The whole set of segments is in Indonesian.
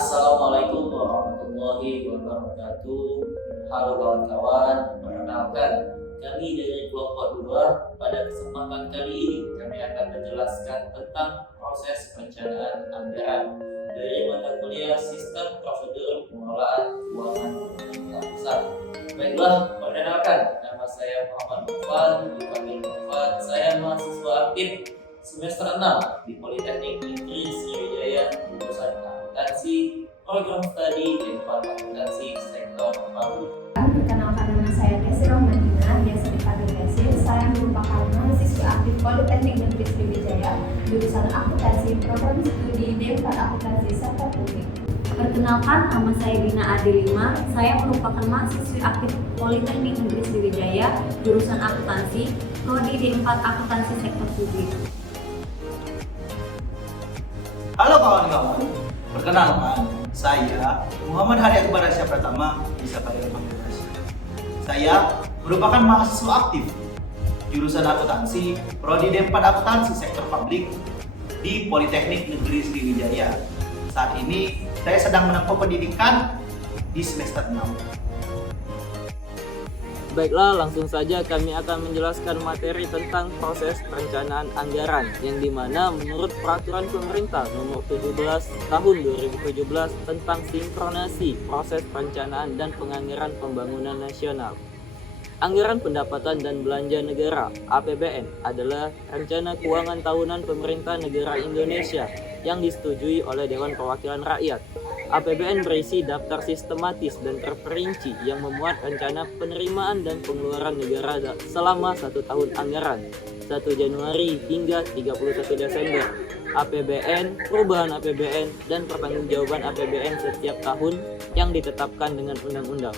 Assalamualaikum warahmatullahi wabarakatuh. Halo kawan-kawan, perkenalkan kami dari kelompok 2. Pada kesempatan kali ini kami akan menjelaskan tentang proses perencanaan anggaran dari mata kuliah Sistem Prosedur Pengelolaan Keuangan Pemerintah Pusat. Baiklah, perkenalkan, nama saya Muhammad Nufan, dipanggil Nufan. Saya mahasiswa aktif semester 6 di Politeknik Negeri Sriwijaya, jurusan akuntansi, program studi di akuntansi sektor publik. Perkenalkan, nama saya Desi Rohmadina, biasa dipanggil Desi. Saya merupakan mahasiswa aktif Politeknik Negeri Sriwijaya, jurusan akuntansi, program studi D4 akuntansi sektor publik. Perkenalkan, nama saya Dina Adelima. Saya merupakan mahasiswa aktif Politeknik Negeri Sriwijaya, jurusan akuntansi, prodi D4 akuntansi sektor publik. Halo kawan-kawan, perkenalkan, saya Muhammad Hari Akbar Rasya Pratama, bisa pada panggil Rasya. Saya merupakan mahasiswa aktif jurusan akuntansi, prodi D4 akuntansi sektor publik di Politeknik Negeri Sriwijaya. Saat ini saya sedang menempuh pendidikan di semester 6. Baiklah, langsung saja kami akan menjelaskan materi tentang proses perencanaan anggaran yang dimana menurut peraturan pemerintah nomor 17 tahun 2017 tentang sinkronasi proses perencanaan dan penganggaran pembangunan nasional. Anggaran pendapatan dan belanja negara (APBN) adalah rencana keuangan tahunan pemerintah negara Indonesia yang disetujui oleh Dewan Perwakilan Rakyat. APBN berisi daftar sistematis dan terperinci yang memuat rencana penerimaan dan pengeluaran negara selama 1 tahun anggaran, 1 Januari hingga 31 Desember, APBN, perubahan APBN, dan pertanggungjawaban APBN setiap tahun yang ditetapkan dengan undang-undang.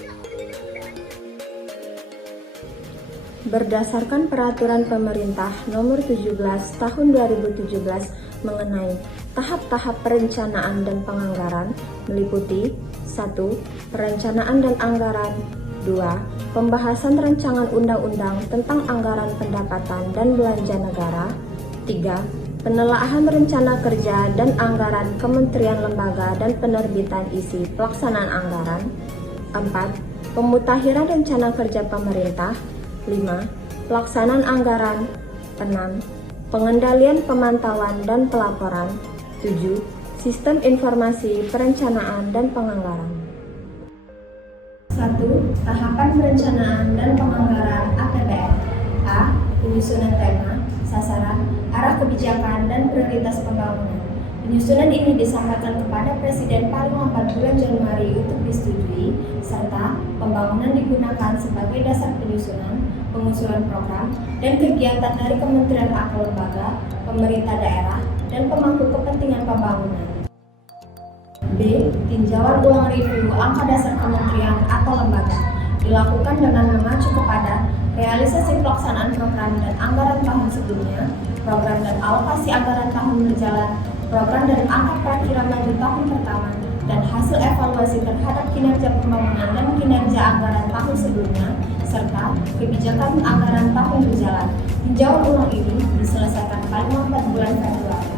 Berdasarkan peraturan pemerintah nomor 17 tahun 2017 mengenai tahap-tahap perencanaan dan penganggaran meliputi 1. Perencanaan dan anggaran, 2. Pembahasan rancangan undang-undang tentang anggaran pendapatan dan belanja negara, 3. Penelaahan rencana kerja dan anggaran kementerian lembaga dan penerbitan isi pelaksanaan anggaran, 4. Pemutakhiran rencana kerja pemerintah, 5. Pelaksanaan anggaran, 6. Pengendalian pemantauan dan pelaporan, 7. Sistem informasi perencanaan dan penganggaran. 1. Tahapan perencanaan dan penganggaran APBN. A. Penyusunan tema, sasaran, arah kebijakan, dan prioritas pembangunan. Penyusunan ini disampaikan kepada Presiden paling lambat bulan Januari untuk disetujui, serta pembangunan digunakan sebagai dasar penyusunan, pengusulan program, dan kegiatan dari kementerian atau lembaga, pemerintah daerah, dan pemangku kepentingan pembangunan. B. Tinjauan ulang review angka dasar kementerian atau lembaga dilakukan dengan mengacu kepada realisasi pelaksanaan program dan anggaran tahun sebelumnya, program dan alokasi anggaran tahun berjalan, program dan angka perakhiran lanjut tahun pertama, dan hasil evaluasi terhadap kinerja pembangunan dan kinerja anggaran tahun sebelumnya, serta kebijakan anggaran tahun berjalan. Tinjauan ulang ini diselesaikan paling lambat bulan Februari.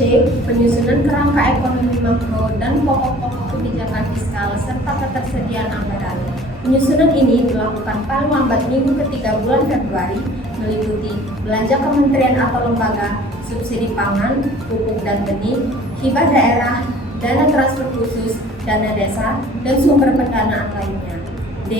C. Penyusunan kerangka ekonomi makro dan pokok-pokok kebijakan fiskal serta ketersediaan anggaran. Penyusunan ini dilakukan paling lambat minggu ketiga bulan Februari, meliputi belanja kementerian atau lembaga, subsidi pangan, pupuk dan benih, hibah daerah, dana transfer khusus, dana desa, dan sumber pendanaan lainnya. D.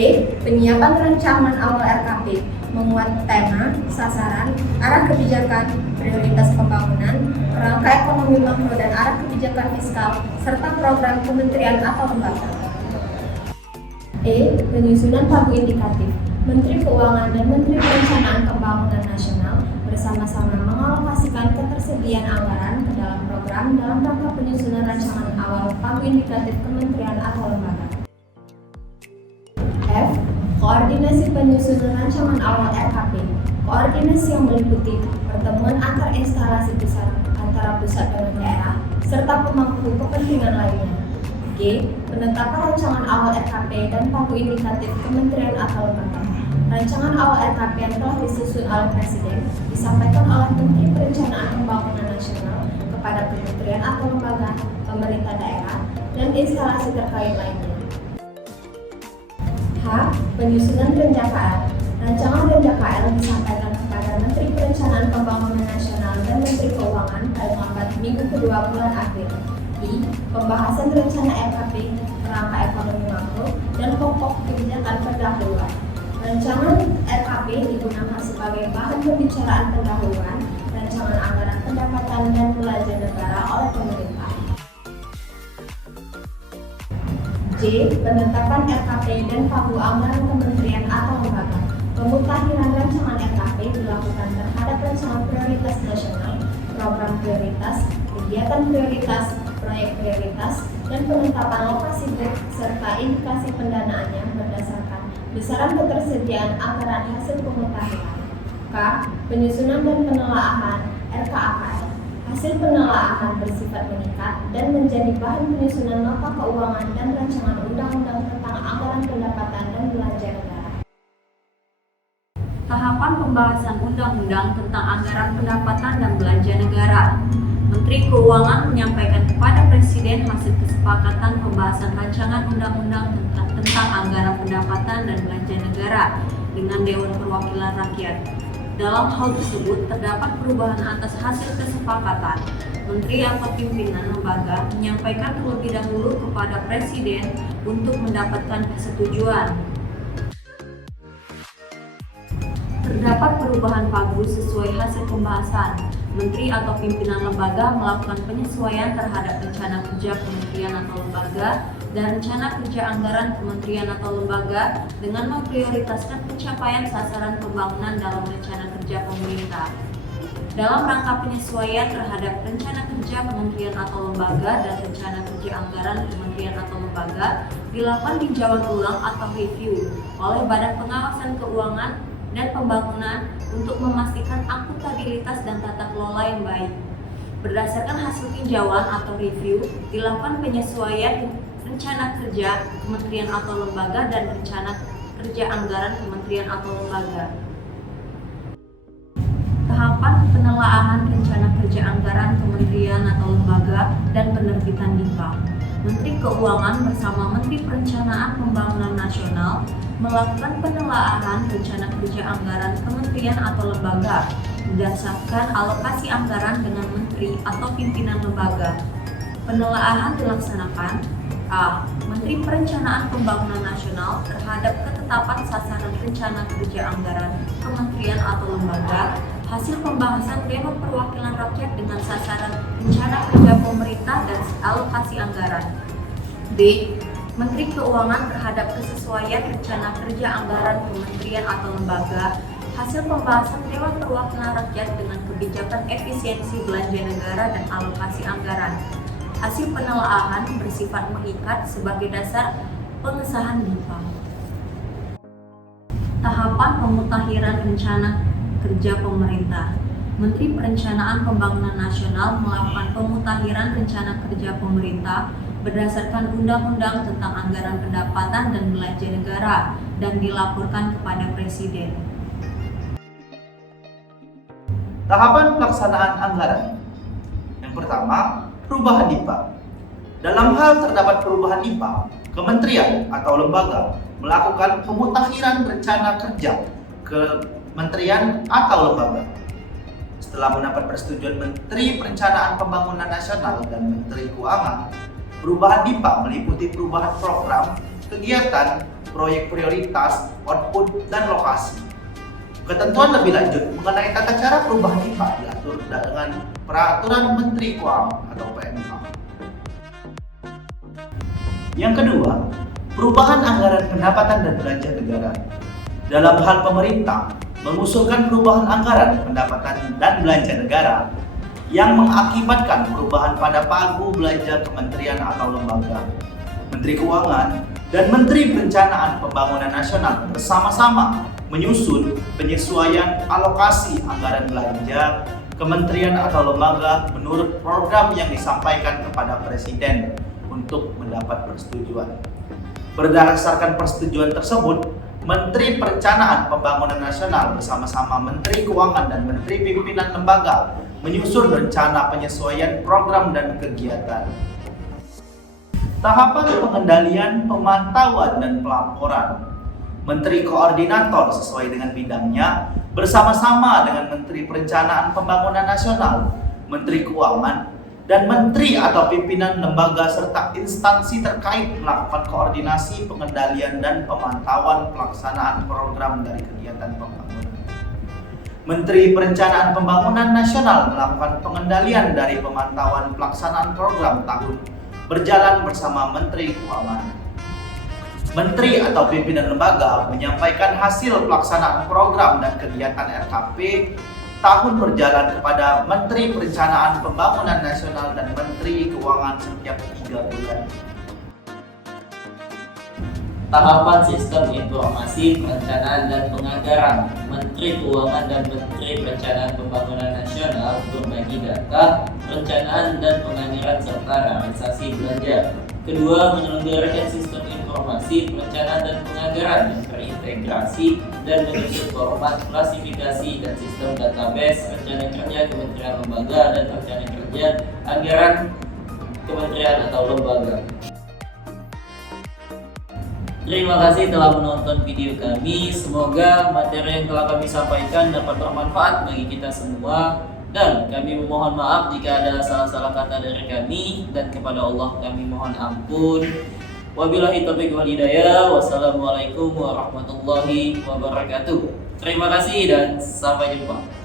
Penyiapan rancangan awal RKP memuat tema, sasaran, arah kebijakan, prioritas pembangunan, kerangka ekonomi makro dan arah kebijakan fiskal, serta program kementerian atau lembaga. E. Penyusunan pagu indikatif. Menteri Keuangan dan Menteri Perencanaan Pembangunan Nasional bersama-sama mengalokasikan ketersediaan anggaran ke dalam program dalam rangka penyusunan rancangan awal pagu indikatif kementerian atau lembaga. F. Koordinasi penyusunan rancangan awal RKP. Koordinasi yang meliputi pertemuan antar instalasi pusat, antara pusat dan daerah, serta pemangku kepentingan lainnya. G. Penetapan rancangan awal RKP dan pagu indikatif kementerian atau lembaga. Rancangan awal RKP yang telah disusun oleh Presiden disampaikan oleh Menteri Perencanaan Pembangunan Nasional kepada kementerian atau lembaga, pemerintah daerah, dan instalasi terkait lainnya. H. Penyusunan rencakaan. Rancangan RencaKL disampaikan kepada Menteri Perencanaan Pembangunan Nasional dan Menteri Keuangan paling lambat minggu kedua bulan April. I. Pembahasan rencana RKP kerangka ekonomi makro dan pokok kebijakan pendahuluan. Rancangan RKP digunakan sebagai bahan pembicaraan pendahuluan rancangan anggaran pendapatan dan belanja negara oleh pemerintah. J. Penetapan RKP dan pagu anggaran kementerian atau lembaga. Pemutahiran rancangan RKP dilakukan terhadap rancangan prioritas nasional, program prioritas, kegiatan prioritas, proyek prioritas, dan penetapan lokasi serta indikasi pendanaannya berdasarkan besaran ketersediaan anggaran hasil pemutahiran. K. Penyusunan dan penelaahan RKAKL. Hasil penelaahan bersifat mengikat dan menjadi bahan penyusunan nota keuangan dan rancangan undang-undang tentang anggaran pendapatan dan belanja negara. Tahapan pembahasan undang-undang tentang anggaran pendapatan dan belanja negara. Menteri Keuangan menyampaikan kepada Presiden hasil kesepakatan pembahasan rancangan undang-undang tentang anggaran pendapatan dan belanja negara dengan Dewan Perwakilan Rakyat. Dalam hal tersebut terdapat perubahan atas hasil kesepakatan. Menteri atau pimpinan lembaga menyampaikan terlebih dahulu kepada Presiden untuk mendapatkan persetujuan. Terdapat perubahan pagu sesuai hasil pembahasan. Menteri atau pimpinan lembaga melakukan penyesuaian terhadap rencana kerja kementerian atau lembaga dan rencana kerja anggaran kementerian atau lembaga dengan memprioritaskan pencapaian sasaran pembangunan dalam rencana kerja pemerintah. Dalam rangka penyesuaian terhadap rencana kerja kementerian atau lembaga dan rencana kerja anggaran kementerian atau lembaga, dilakukan tinjauan ulang atau review oleh Badan Pengawasan Keuangan dan Pembangunan untuk memastikan akuntabilitas dan tata kelola yang baik. Berdasarkan hasil tinjauan atau review, dilakukan penyesuaian rencana kerja kementerian atau lembaga dan rencana kerja anggaran kementerian atau lembaga. Tahapan penelaahan rencana kerja anggaran kementerian atau lembaga dan penerbitan DIPA. Menteri Keuangan bersama Menteri Perencanaan Pembangunan Nasional melakukan penelaahan rencana kerja anggaran kementerian atau lembaga berdasarkan alokasi anggaran dengan menteri atau pimpinan lembaga. Penelaahan dilaksanakan: A. Menteri Perencanaan Pembangunan Nasional terhadap ketetapan sasaran rencana kerja anggaran kementerian atau lembaga, hasil pembahasan Dewan Perwakilan Rakyat dengan sasaran rencana kerja pemerintah dan alokasi anggaran. B. Menteri Keuangan terhadap kesesuaian rencana kerja anggaran kementerian atau lembaga, hasil pembahasan Dewan Perwakilan Rakyat dengan kebijakan efisiensi belanja negara dan alokasi anggaran. Hasil penelaahan bersifat mengikat sebagai dasar pengesahan DIPA. Tahapan pemutahiran rencana kerja pemerintah. Menteri Perencanaan Pembangunan Nasional melakukan pemutahiran rencana kerja pemerintah berdasarkan Undang-Undang tentang Anggaran Pendapatan dan Belanja Negara dan dilaporkan kepada Presiden. Tahapan pelaksanaan anggaran. Yang pertama, perubahan DIPA. Dalam hal terdapat perubahan DIPA, kementerian atau lembaga melakukan pemutakhiran rencana kerja kementerian atau lembaga. Setelah mendapat persetujuan Menteri Perencanaan Pembangunan Nasional dan Menteri Keuangan, perubahan DIPA meliputi perubahan program, kegiatan, proyek prioritas, output, dan lokasi. Ketentuan lebih lanjut mengenai tata cara perubahan DIPA diatur dengan Peraturan Menteri Keuangan atau PMK. Yang kedua, perubahan anggaran pendapatan dan belanja negara. Dalam hal pemerintah mengusulkan perubahan anggaran pendapatan dan belanja negara yang mengakibatkan perubahan pada pagu belanja kementerian atau lembaga. Menteri Keuangan dan Menteri Perencanaan Pembangunan Nasional bersama-sama menyusun penyesuaian alokasi anggaran belanja kementerian atau lembaga menurut program yang disampaikan kepada Presiden untuk mendapat persetujuan. Berdasarkan persetujuan tersebut, Menteri Perencanaan Pembangunan Nasional bersama-sama Menteri Keuangan dan Menteri Pimpinan Lembaga menyusun rencana penyesuaian program dan kegiatan. Tahapan pengendalian, pemantauan, dan pelaporan. Menteri Koordinator sesuai dengan bidangnya bersama-sama dengan Menteri Perencanaan Pembangunan Nasional, Menteri Keuangan, dan Menteri atau pimpinan lembaga serta instansi terkait melakukan koordinasi pengendalian dan pemantauan pelaksanaan program dari kegiatan pembangunan. Menteri Perencanaan Pembangunan Nasional melakukan pengendalian dari pemantauan pelaksanaan program tahun berjalan bersama Menteri Keuangan. Menteri atau pimpinan lembaga menyampaikan hasil pelaksanaan program dan kegiatan RKP tahun berjalan kepada Menteri Perencanaan Pembangunan Nasional dan Menteri Keuangan setiap 3 bulan. Tahapan sistem informasi perencanaan dan penganggaran. Menteri Keuangan dan Menteri Perencanaan Pembangunan Nasional berbagi data, perencanaan dan penganggaran serta realisasi belanja. Kedua, menyelenggarakan sistem informasi perencanaan dan penganggaran yang terintegrasi dan menyusun format klasifikasi dan sistem database rencana kerja kementerian lembaga dan rencana kerja anggaran kementerian atau lembaga. Terima kasih telah menonton video kami. Semoga materi yang telah kami sampaikan dapat bermanfaat bagi kita semua. Dan kami memohon maaf jika ada salah-salah kata dari kami, dan kepada Allah kami mohon ampun. Wabillahi taufiq wal hidayah. Wassalamualaikum warahmatullahi wabarakatuh. Terima kasih dan sampai jumpa.